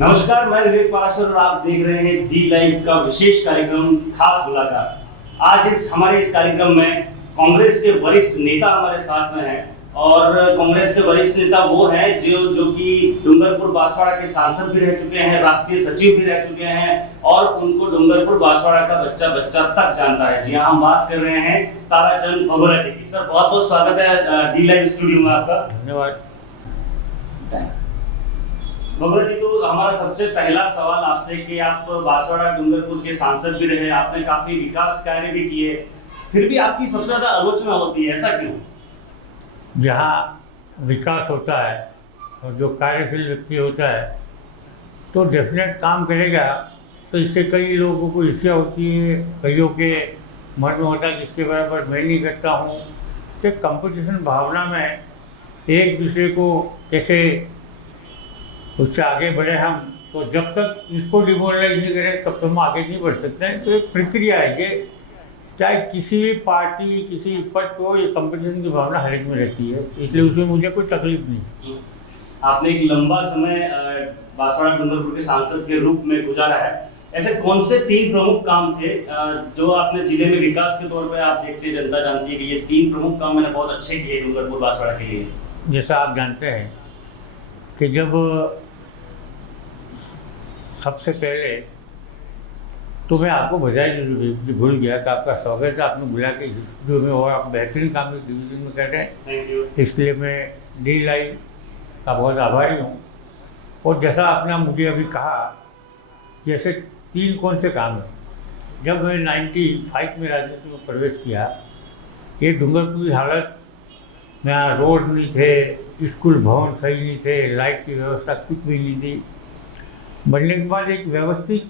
नमस्कार, मैं विवेक पाराशर और आप देख रहे हैं जी लाइव का विशेष कार्यक्रम खास मुलाकात। आज इस कार्यक्रम में कांग्रेस के वरिष्ठ नेता हमारे साथ में हैं और कांग्रेस के वरिष्ठ नेता वो हैं जो कि डूंगरपुर बांसवाड़ा के सांसद भी रह चुके हैं, राष्ट्रीय सचिव भी रह चुके हैं और उनको डूंगरपुर बांसवाड़ा का बच्चा बच्चा तक जानता है। जी हाँ, हम बात कर रहे हैं ताराचंद भगोरा जी की। सर, बहुत बहुत स्वागत है डी लाइव स्टूडियो में आपका। धन्यवाद। भगोरा जी, तो हमारा सबसे पहला सवाल आपसे कि आप बांसवाड़ा डूंगरपुर के सांसद भी रहे, आपने काफी विकास कार्य भी किए, फिर भी आपकी सबसे ज्यादा आलोचना होती है, ऐसा क्यों? जहाँ विकास होता है और जो कार्यशील व्यक्ति होता है तो डेफिनेट काम करेगा, तो इससे कई लोगों को ईर्ष्या होती है, कईयों के मन में होता है कि इसके बराबर मैं नहीं करता हूँ। तो कंपटीशन भावना में एक दूसरे को कैसे उससे आगे बढ़े हम, तो जब तक इसको डिमोरलाइज नहीं करें तब तक हम आगे नहीं बढ़ सकते हैं। तो एक प्रक्रिया है ये, चाहे किसी भी पार्टी किसी पद पे हो, ये कंपटीशन की भावना हर एक में रहती है, इसलिए उसमें मुझे कोई तकलीफ नहीं। आपने एक लंबा समय बांसवाड़ा डूंगरपुर के सांसद के रूप में गुजारा है। ऐसे कौन से 3 प्रमुख काम थे जो आपने जिले में विकास के तौर पे आप देखते हैं, जनता जानती है कि ये 3 प्रमुख काम मैंने बहुत अच्छे किए डूंगरपुर बांसवाड़ा के लिए? जैसा आप जानते हैं कि जब सबसे पहले तो मैं आपको बधाई भूल गया कि आपका स्वागत है, आपने बुला के स्टूडियो में और आप बेहतरीन काम डिवीजन में कर रहे हैं। Thank you. इसके लिए मैं डी लाइव का बहुत आभारी हूँ। और जैसा आपने मुझे अभी कहा कि ऐसे 3 कौन से काम हैं, जब मैं 95 में राजनीति में प्रवेश किया, ये डूंगरपुर की हालत में, यहाँ रोड नहीं थे, स्कूल भवन सही नहीं थे, लाइट की व्यवस्था कुछ भी नहीं थी। बनने के बाद एक व्यवस्थित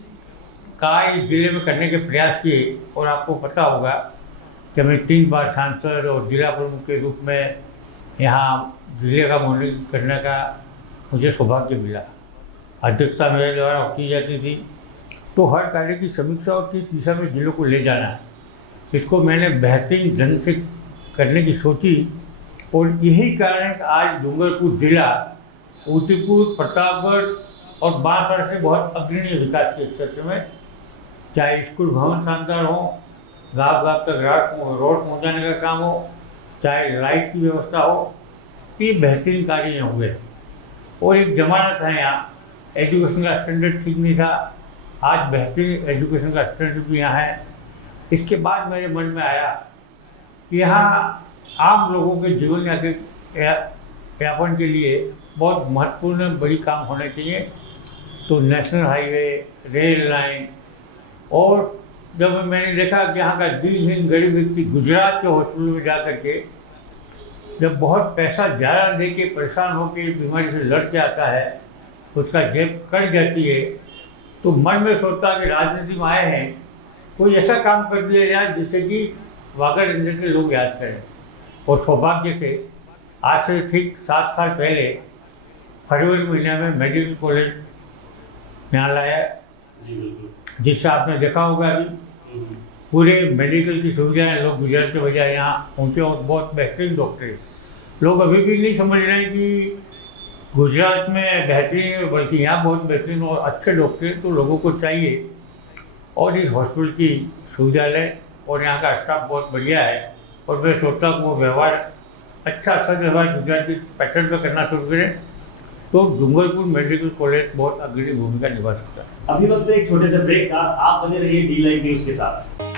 कार्य जिले में करने के प्रयास किए और आपको पता होगा कि मैं 3 बार सांसद और जिला प्रमुख के रूप में यहाँ जिले का मॉनिटरिंग करने का मुझे सौभाग्य मिला। अध्यक्षता मेरे द्वारा की जाती थी, तो हर कार्य की समीक्षा और किस दिशा में जिलों को ले जाना है, इसको मैंने बेहतरीन ढंग से करने की सोची। और यही कारण है कि आज डूंगरपुर जिला उदयपुर, प्रतापगढ़ और बांसवाड़ा से बहुत अग्रणी विकास के क्षेत्र में, चाहे स्कूल भवन शानदार हो, गाँव गाँव तक रोड पहुँचाने का काम हो, चाहे लाइट की व्यवस्था हो, ये बेहतरीन कार्य यहाँ हुए। और एक ज़माना था यहाँ एजुकेशन का स्टैंडर्ड ठीक नहीं था, आज बेहतरीन एजुकेशन का स्टैंडर्ड भी यहाँ है। इसके बाद मेरे मन में आया कि यहाँ आम लोगों के जीवन यापन के लिए बहुत महत्वपूर्ण बड़ी काम होने चाहिए। तो नेशनल हाईवे, रेल लाइन, और जब मैंने देखा कि यहाँ का दिनहीन गरीब व्यक्ति गुजरात के हॉस्पिटल में जा कर के जब बहुत पैसा ज़्यादा दे के परेशान होकर बीमारी से लड़ के आता है, उसका जेब कट जाती है, तो मन में सोचता कि राजनीति में आए हैं, कोई ऐसा काम कर दिया जाए जिससे कि वागड़ अंदर के लोग याद करें। और सौभाग्य से आज से ठीक 7 साल पहले फरवरी महीने में मेडिकल कॉलेज यहाँ लाया, जिससे आपने देखा होगा अभी पूरे मेडिकल की सुविधाएं लोग गुजरात के बजाय यहाँ पहुँचे और बहुत बेहतरीन डॉक्टर। लोग अभी भी नहीं समझ रहे हैं कि गुजरात में बेहतरीन, बल्कि यहाँ बहुत बेहतरीन और अच्छे डॉक्टर तो लोगों को चाहिए। और इस हॉस्पिटल की सुविधा लें, और यहाँ का स्टाफ बहुत बढ़िया है, और मैं सोचता हूँ वो व्यवहार अच्छा सदव्यवहार गुजरात की पैटर्न पर करना शुरू करें तो डूंगरपुर मेडिकल कॉलेज बहुत अग्रणी भूमिका निभा सकता है। अभी वक्त एक छोटे से ब्रेक का, आप बने रहिए डी लाइव न्यूज के साथ।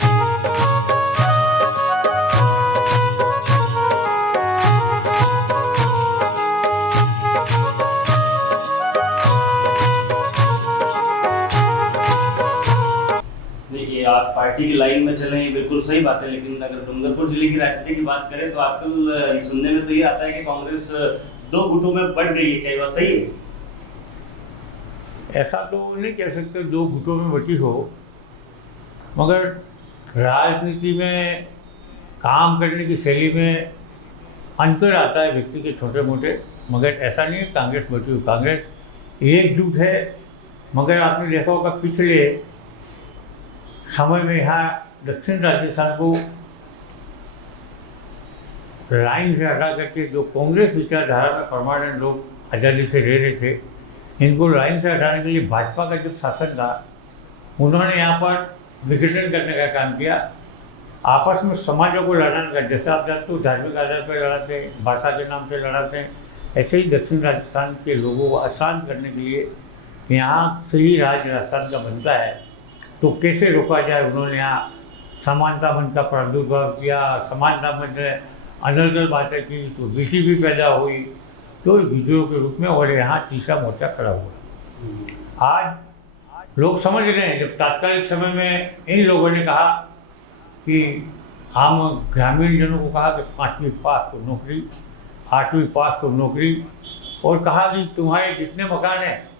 देखिए, आप पार्टी की लाइन में चले, बिल्कुल सही बात है, लेकिन अगर डूंगरपुर जिले की राजनीति की बात करें तो आजकल सुनने में तो ये आता है कि कांग्रेस 2 गुटों में बढ़ गई है। क्या ये बात सही है? ऐसा तो नहीं कह सकते 2 गुटों में बटी हो, मगर राजनीति में काम करने की शैली में अंतर आता है व्यक्ति के छोटे मोटे, मगर ऐसा नहीं है कांग्रेस बटी हो। कांग्रेस एकजुट है, मगर आपने देखा होगा पिछले समय में यहाँ दक्षिण राजस्थान को लाइन से हटा करके जो कांग्रेस विचारधारा में परमानेंट लोग आज़ादी से रह रहे थे, इनको लाइन से हटाने के लिए भाजपा का जब शासन था, उन्होंने यहाँ पर विघटन करने का काम किया, आपस में समाजों को लड़ाने का। जैसे आप जानते हो धार्मिक आधार पर लड़ाते हैं, भाषा के नाम से लड़ाते हैं, ऐसे ही दक्षिण राजस्थान के लोगों को अशांत करने के लिए यहाँ से ही राज्य राजस्थान का बनता है, तो कैसे रोका जाए। उन्होंने यहाँ समानता मन का प्रादुर्भाव किया, समानता मन में अनर्गल बातें की, तो बेटी भी पैदा हुई, तो विद्रोह के रूप में, और यहाँ तीसरा मोर्चा खड़ा हुआ। आज लोग समझ रहे हैं, जब तात्कालिक समय में इन लोगों ने कहा कि हम ग्रामीण जनों को कहा कि 5वीं पास को नौकरी, 8वीं पास को नौकरी, और कहा कि तुम्हारे जितने मकान हैं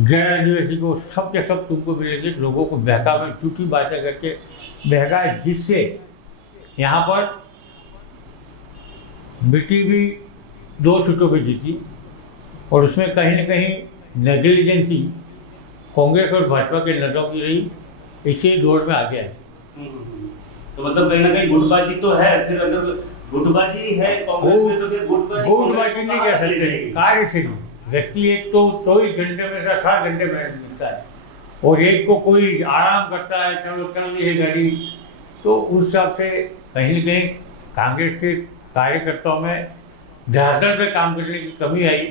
गैर आदिवासी को सब के सब तुमको मिलेंगे। लोगों को बहका में झूठी बातें करके बहकाए, जिससे यहाँ पर बेटी भी 2 सीटों पे जीती, और उसमें कहीं न कहीं नेग्लिजेंसी कांग्रेस और भाजपा के नेताओं की रही, इसी दौड़ में आ गया है। तो मतलब कहीं ना कहीं गुटबाजी तो है, फिर अगर गुटबाजी है कांग्रेस में तो फिर गुटबाजी नहीं कह सकते, कार्य से नहीं। व्यक्ति एक तो 24 घंटे में से 7 घंटे मेहनत मिलता है, और एक को कोई आराम करता है, चलो चल रही है गाड़ी, तो उस हिसाब से कहीं न कहीं कांग्रेस के कार्यकर्ताओं में धरातल पे काम करने की कमी आई,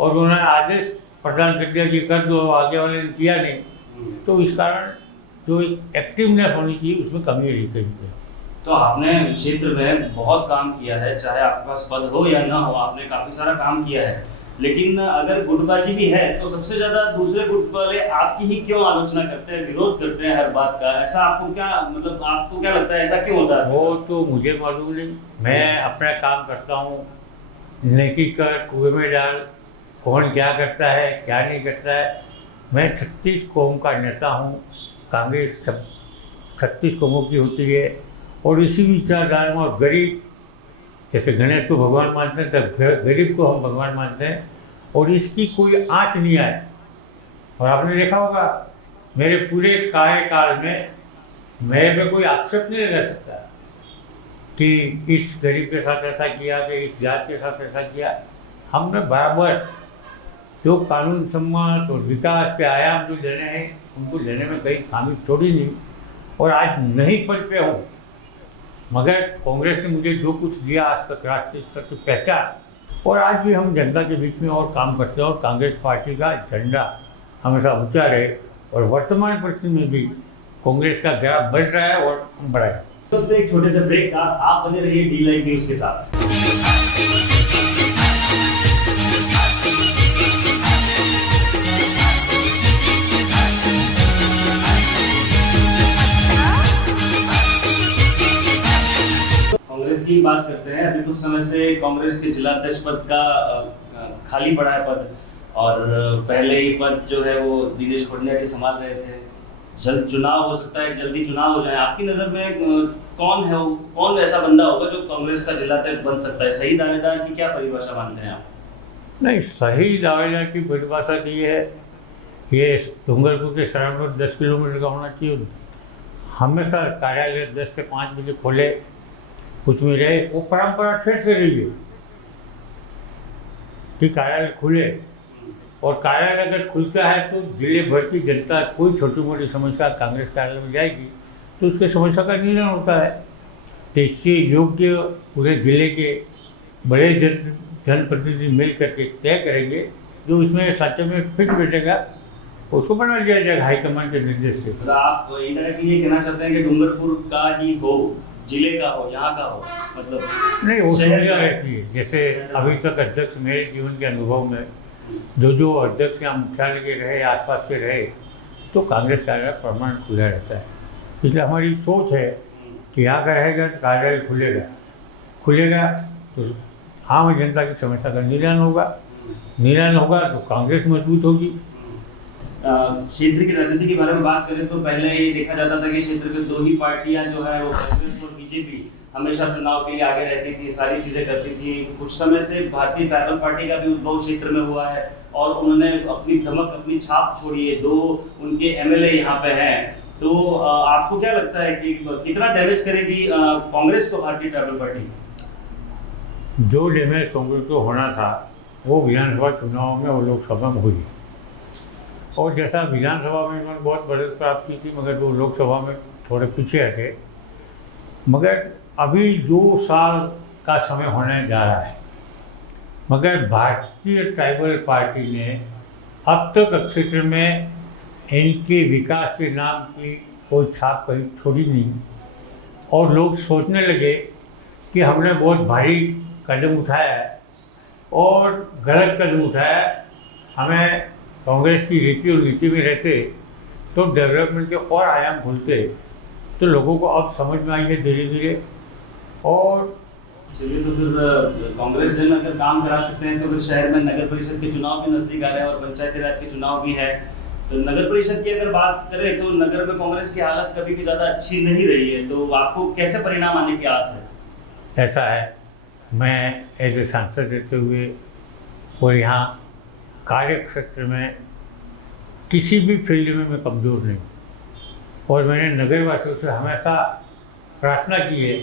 और उन्होंने आदेश प्रदान कर दिया कि कर दो, आगे वाले ने किया नहीं, तो इस कारण जो एक्टिवनेस होनी चाहिए उसमें कमी रही कहीं। तो आपने क्षेत्र में बहुत काम किया है, चाहे आपके पास पद हो या ना हो, आपने काफी सारा काम किया है, लेकिन अगर गुटबाजी भी है तो सबसे ज्यादा दूसरे गुट वाले आपकी ही क्यों आलोचना करते हैं, विरोध करते हैं हर बात का? ऐसा आपको क्या मतलब आपको क्या लगता है, ऐसा क्यों होता है? वो तो मुझे मालूम नहीं, मैं अपना काम करता हूँ, नेकी कर कुएं में डाल, कौन क्या करता है क्या नहीं करता है। मैं 36 कौम का नेता हूँ, कांग्रेस 36 कौमों की होती है, और इसी विचारधारा में, और गरीब, जैसे गणेश को भगवान मानते हैं तब गरीब को हम भगवान मानते हैं, और इसकी कोई आँच नहीं आए। और आपने देखा होगा मेरे पूरे कार्यकाल में मेरे पे कोई आक्षेप नहीं लगा सकता कि इस गरीब के साथ ऐसा किया, कि इस जात के साथ ऐसा किया। हमने बराबर जो कानून सम्मत और विकास के आयाम जो लेने हैं उनको लेने में कहीं खामी छोड़ी नहीं, और आज नहीं पढ़ पे हूँ, मगर कांग्रेस ने मुझे जो कुछ दिया आज तक राष्ट्रीय स्तर की पहचान, और आज भी हम जनता के बीच में और काम करते हैं, और कांग्रेस पार्टी का झंडा हमेशा ऊंचा रहे, और वर्तमान परिस्थिति में भी कांग्रेस का ग्राफ बढ़ रहा है और बढ़ाएगा। तो एक छोटे से ब्रेक का, आप बने रहिए डी लाइव न्यूज के साथ। कांग्रेस की बात करते हैं। अभी कुछ समय से कांग्रेस के जिला अध्यक्ष पद का खाली पड़ा है पद, और पहले ही पद जो है वो दिनेश पटनिया जी संभाल रहे थे। जल्द चुनाव हो सकता है, जल्दी चुनाव हो जाए। आपकी नज़र में कौन है, कौन ऐसा बंदा होगा जो कांग्रेस का जिला अध्यक्ष बन सकता है? सही दावेदार की क्या परिभाषा मानते हैं आप? नहीं, सही दावेदार की परिभाषा तो ये है, ये डूंगरपुर के सराउंड 10 किलोमीटर का होना चाहिए। हमेशा कार्यालय 10 से 5 बजे खोले, कुछ में रहे, वो परंपरा फिर से रही है कि कार्यालय खुले, और कार्यालय अगर खुलता है तो जिले भर की जनता कोई छोटी मोटी समस्या कांग्रेस कार्यालय में जाएगी तो उसके समस्या का निदान होता है। तो इससे योग्य पूरे जिले के बड़े जनप्रतिनिधि मिल करके तय करेंगे, जो इसमें सच में फिट बैठेगा उसको बना लिया जाएगा हाईकमान के निर्देश से। तो आप इनडायरेक्टली ये कहना चाहते हैं कि डूंगरपुर का ही हो, जिले का हो, यहाँ का हो, मतलब नहीं, वो सुविधा रहती है। जैसे अभी तक अध्यक्ष मेरे जीवन के अनुभव में जो अध्यक्ष यहाँ मुख्यालय के रहे, आसपास के रहे, तो कांग्रेस कार्यालय परमानेंट खुला रहता है। इसलिए हमारी सोच है कि यहाँ का रहेगा तो कार्यालय खुलेगा तो आम जनता की समस्या का निदान होगा तो कांग्रेस मजबूत होगी। क्षेत्र की राजनीति के बारे में बात करें तो पहले ये देखा जाता था कि क्षेत्र में 2 ही पार्टियां जो है वो कांग्रेस और बीजेपी हमेशा चुनाव के लिए आगे रहती थी, सारी चीजें करती थी। कुछ समय से भारतीय ट्राइबल पार्टी का भी उद्भव क्षेत्र में हुआ है, और उन्होंने अपनी धमक, अपनी छाप छोड़ी है। 2 उनके एमएलए यहाँ पे हैं। तो आपको क्या लगता है कि कितना डैमेज करेगी कांग्रेस को भारतीय ट्राइबल पार्टी? जो डैमेज कांग्रेस को होना था वो विधानसभा चुनाव में और लोकसभा में हुई। और जैसा विधानसभा में उन्होंने बहुत बढ़त प्राप्त की थी, मगर वो लोकसभा में थोड़े पीछे हटे। मगर अभी 2 साल का समय होने जा रहा है, मगर भारतीय ट्राइबल पार्टी ने अब तक क्षेत्र में इनके विकास के नाम की कोई छाप कहीं छोड़ी नहीं। और लोग सोचने लगे कि हमने बहुत भारी कदम उठाया है और गलत कदम उठाया है। हमें कांग्रेस की रीति और नीति में रहते तो डेवलपमेंट के और आयाम खुलते। तो लोगों को अब समझ में आई है धीरे धीरे। और चलिए, तो फिर कांग्रेस जन अगर काम करा सकते हैं तो फिर शहर में नगर परिषद के चुनाव भी नजदीक आ रहे हैं और पंचायती राज के चुनाव भी है। तो नगर परिषद की अगर बात करें तो नगर में कांग्रेस की हालत कभी भी ज़्यादा अच्छी नहीं रही है, तो आपको कैसे परिणाम आने की आस है? ऐसा है, मैं एज ए सांसद रहते हुए और यहाँ कार्य क्षेत्र में किसी भी फील्ड में मैं कमज़ोर नहीं। और मैंने नगरवासियों से हमेशा प्रार्थना की है,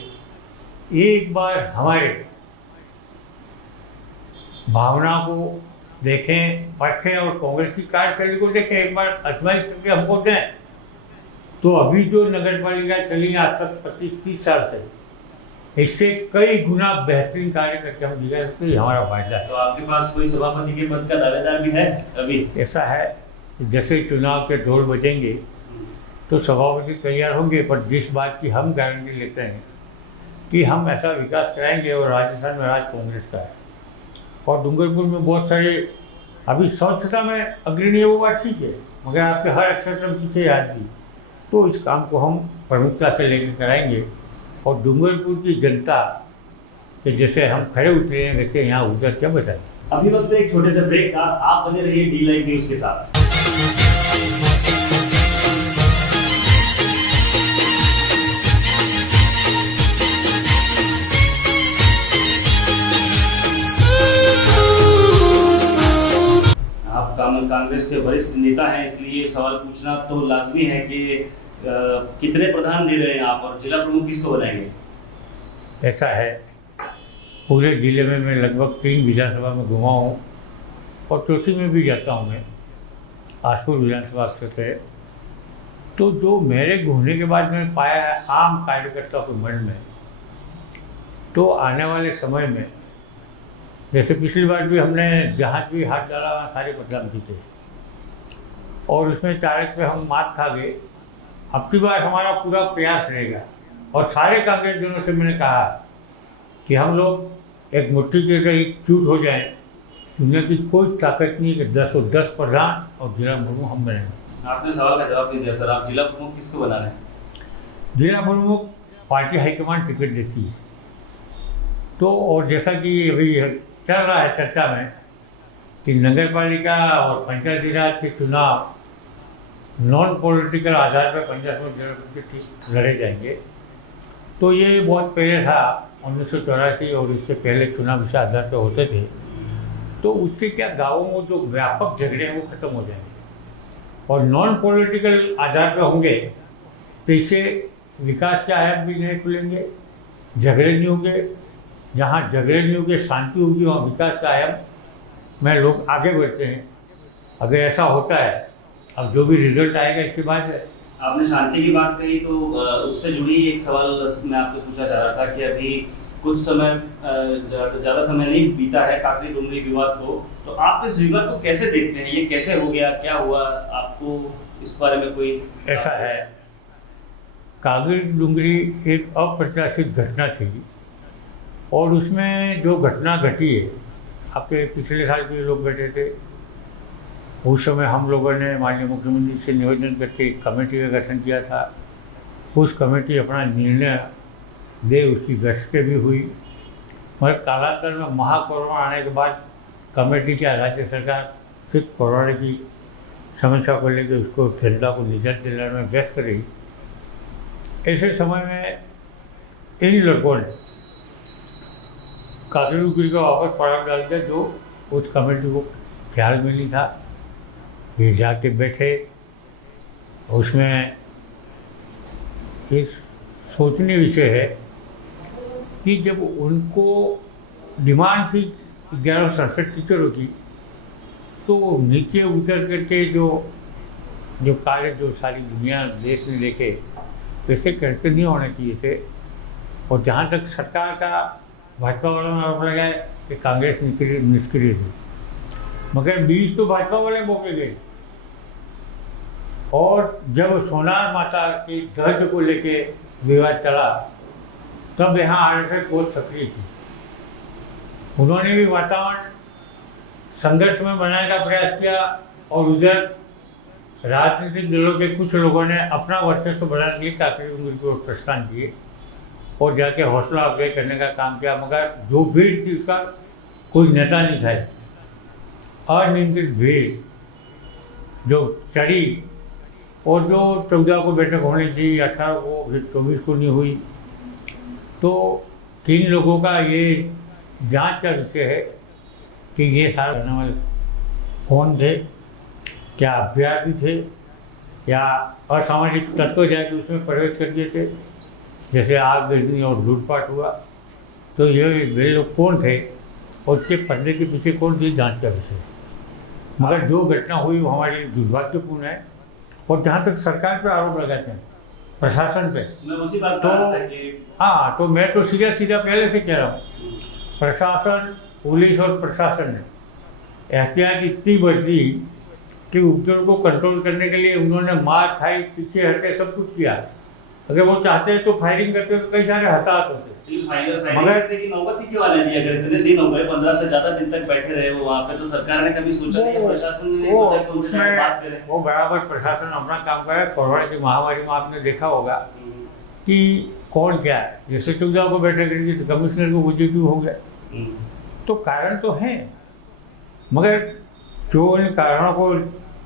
एक बार हमारे भावना को देखें, परखें और कांग्रेस की कार्यशैली को देखें, एक बार आजमाइश करके हमको दें। तो अभी जो नगर पालिका चली आज तक 25-30 साल से, इससे कई गुना बेहतरीन कार्य करके हम दिखा सकते हैं। हमारा फायदा है। तो आपके पास कोई सभापति के पद का दावेदार भी है अभी? ऐसा है, जैसे चुनाव के ढोल बजेंगे तो सभापति तैयार होंगे, पर जिस बात की हम गारंटी लेते हैं कि हम ऐसा विकास कराएंगे। और राजस्थान में राज कांग्रेस का है और डूंगरपुर में बहुत सारे अभी स्वच्छता में अग्रणी है, वो बात ठीक है, मगर आपके हर क्षेत्र में पीछे आज भी। तो इस काम को हम प्रमुखता से लेकर कराएंगे। और डूंगरपुर की जनता के जैसे हम खड़े उतरे हैं वैसे यहाँ उतर क्या बताएं। अभी वक्त एक छोटे से ब्रेक का, आप बने रहिए डी लाइव न्यूज़ के साथ। कांग्रेस के वरिष्ठ नेता हैं, इसलिए सवाल पूछना तो लाजमी है कि कितने प्रधान दे रहे हैं आप और जिला प्रमुख किसको बनाएंगे? ऐसा है, पूरे ज़िले में मैं लगभग 3 विधानसभा में घुमा हूँ और चौथी में भी जाता हूँ। मैं आसपुर विधानसभा क्षेत्र है। तो जो मेरे घूमने के बाद मैंने पाया है आम कार्यकर्ताओं के मन में, तो आने वाले समय में, जैसे पिछली बार भी हमने जहाँ भी हाथ डाला वहाँ सारे प्रधान जीते और उसमें चारक पे हम मात खा गए। अब की बार हमारा पूरा प्रयास रहेगा और सारे कांग्रेसजनों से मैंने कहा कि हम लोग एक मुट्ठी के एकजुट हो जाएं। दुनिया की कोई ताकत नहीं कि 10 और 10 प्रधान और जिला प्रमुख हम बनेंगे। आपने सवाल का जवाब नहीं दिया सर, आप जिला प्रमुख किसको बना रहे हैं? जिला प्रमुख पार्टी हाईकमान टिकट देती है। तो और जैसा कि अभी चल रहा है चर्चा में कि नगर पालिका और पंचायती राज के चुनाव नॉन पॉलिटिकल आधार पर पंचायत में लड़े जाएंगे। तो ये बहुत पहले था 1984 और इसके पहले चुनाव इस आधार पर होते थे। तो उससे क्या गाँवों में जो व्यापक झगड़े हैं वो खत्म हो जाएंगे और नॉन पॉलिटिकल आधार पर होंगे तो इससे विकास के आयाम भी नहीं खुलेंगे, झगड़े नहीं होंगे। जहाँ झगड़े नहीं होंगे, शांति होगी, वहाँ विकास का आयाम में लोग आगे बढ़ते हैं। अगर ऐसा होता है, अब जो भी रिजल्ट आएगा इसके बाद है। आपने शांति की बात कही तो उससे जुड़ी एक सवाल मैं आपको पूछना चाह रहा था कि अभी कुछ समय ज़्यादा समय नहीं बीता है काकरी डुंगरी विवाद को, तो आप इस विवाद को कैसे देखते हैं? ये कैसे हो गया, क्या हुआ, आपको इस बारे में कोई? ऐसा है, काकरी डुंगरी एक अप्रत्याशित घटना थी और उसमें जो घटना घटी है, आपके पिछले साल भी लोग बैठे थे, उस समय हम लोगों ने माननीय मुख्यमंत्री से निवेदन करके एक कमेटी का गठन किया था। उस कमेटी अपना निर्णय दे, उसकी बैठकें भी हुई, मगर कालांतर में महाकोरोना आने के बाद कमेटी क्या राज्य सरकार सिर्फ कोरोना की समस्या को लेकर उसको जनता को निजात दिलाने में व्यस्त रही। ऐसे समय में इन लड़कों ने काकरी डुंगरी का वापस पड़ाव डाल दिया जो उस कमेटी को ख्याल में नहीं था। ये जाके बैठे, उसमें इस सोचने विषय है कि जब उनको डिमांड थी 1167 टीचरों की, तो नीचे उतर करके जो कार्य जो सारी दुनिया देश में देखे वैसे करते नहीं होने चाहिए थे। और जहाँ तक सरकार का भाजपा वालों ने आरोप लगाया कि कांग्रेस निष्क्रिय थी, मगर बीच तो भाजपा वाले बोके गए। और जब सोनार माता की दर्द को लेके विवाद चला तब यहाँ आरएसएस बहुत सक्रिय थी। उन्होंने भी वातावरण संघर्ष में बनाने का प्रयास किया और उधर राजनीतिक दलों के कुछ लोगों ने अपना वर्चस्व बढ़ाने के लिए काफी उम्र को प्रस्थान किए और जाके हौसला अफजाई करने का काम किया, मगर जो भीड़ थी उसका कोई नेता नहीं था। अनियंत्रित भीड़ जो चढ़ी और जो 14 को बैठक होनी थी, 18 को, फिर 24 को नहीं हुई, तो 3 लोगों का ये जांच का विषय है कि ये सारे करने वाले कौन थे, क्या अभ्यर्थी थे या असामाजिक तत्व जाके उसमें प्रवेश कर दिए थे, जैसे आग गिरनी और लूटपाट हुआ। तो ये वे लोग कौन थे और उसके पर्दे के पीछे कौन थी, जांच का विषय। मगर जो घटना हुई वो हमारे लिए दुर्भाग्यपूर्ण है। और जहाँ तक सरकार पे आरोप लगाते हैं, प्रशासन पे, मैं उसी बात तो कर रहा था कि हाँ, तो मैं तो सीधा पहले से कह रहा हूँ, प्रशासन, पुलिस और प्रशासन ने एहतियात इतनी बरती कि उपद्रव को कंट्रोल करने के लिए उन्होंने मार खाई, पीछे हटे, सब कुछ किया। अगर वो चाहते तो फायरिंग करते तो कई सारे हताहत होते। फाइनल करने की नौबत ही क्यों आने दी? अगर इतने दिन हो गए, 15 से ज्यादा दिन तक बैठे रहे वो वहाँ पे, तो सरकार ने कभी सोचा नहीं, प्रशासन ने नहीं सोचा कि उनसे जाके बात करें? वो बराबर प्रशासन अपना काम कर रहा है। कोरोना की महामारी में आपने देखा होगा कि कौन क्या है, जैसे 14 को बैठक करेंगे तो कमिश्नर को पॉजिटिव हो गया। तो कारण तो हैं, मगर जो इन कारणों को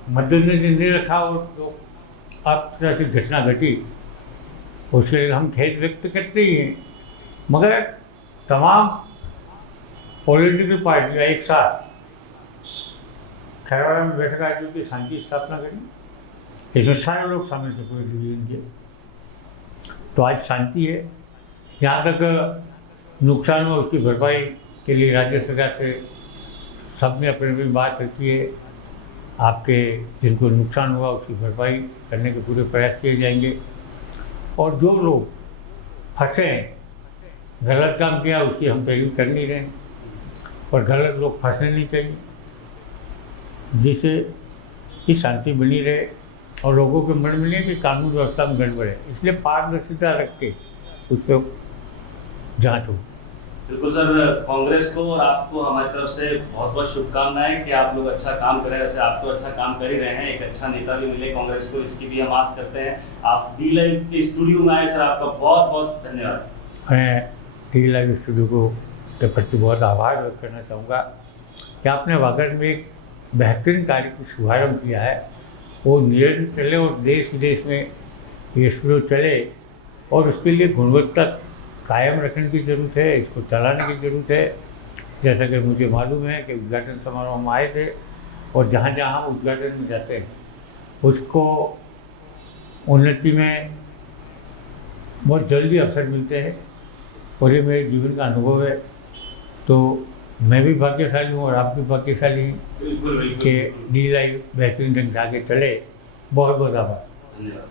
मद्देनजर नहीं रखा और जो आप तरह से घटना घटी उसके लिए हम खेद व्यक्त करते ही हैं। मगर तमाम पॉलिटिकल पार्टियाँ एक साथ खैरवाड़ा में बैठक आयोजित की शांति स्थापना करी, इसमें सारे लोग शामिल थे पूरे डिवीजन के। तो आज शांति है। जहाँ तक नुकसान हुआ उसकी भरपाई के लिए राज्य सरकार से सब ने अपनी बात रखी है। आपके जिनको नुकसान हुआ उसकी भरपाई करने के पूरे प्रयास किए जाएंगे। और जो लोग फंसे हैं, गलत काम किया, उसकी हम पैरवी कर नहीं रहे, और गलत लोग फंसने नहीं चाहिए, जिससे कि शांति बनी रहे और लोगों के मन में नहीं कि कानून व्यवस्था में गड़बड़ है। इसलिए पारदर्शिता रख के उस पर जाँच हो। बिल्कुल सर, कांग्रेस को और आपको हमारी तरफ से बहुत बहुत शुभकामनाएं कि आप लोग अच्छा काम करें। वैसे आप तो अच्छा काम कर ही रहे हैं, एक अच्छा नेता भी मिले कांग्रेस को, इसकी भी हम आस करते हैं। आप डी लाइव के स्टूडियो में आए सर, आपका बहुत बहुत धन्यवाद। मैं डी लाइव स्टूडियो को के प्रति बहुत आभार व्यक्त करना चाहूँगा कि आपने वाकई में एक बेहतरीन कार्य का शुभारम्भ किया है। वो निरंतर चले और देश विदेश में ये स्टूडियो चले, और उसके लिए गुणवत्ता कायम रखने की ज़रूरत है, इसको चलाने की ज़रूरत है। जैसा कि मुझे मालूम है कि उद्घाटन समारोह में आए थे, और जहाँ जहाँ हम उद्घाटन में जाते हैं उसको उन्नति में बहुत जल्दी अवसर मिलते हैं, और ये मेरे जीवन का अनुभव है। तो मैं भी भाग्यशाली हूँ और आप भी भाग्यशाली हैं कि डी लाइव बेहतरीन ढंग से आगे चले। बहुत बहुत आभार। धन्यवाद।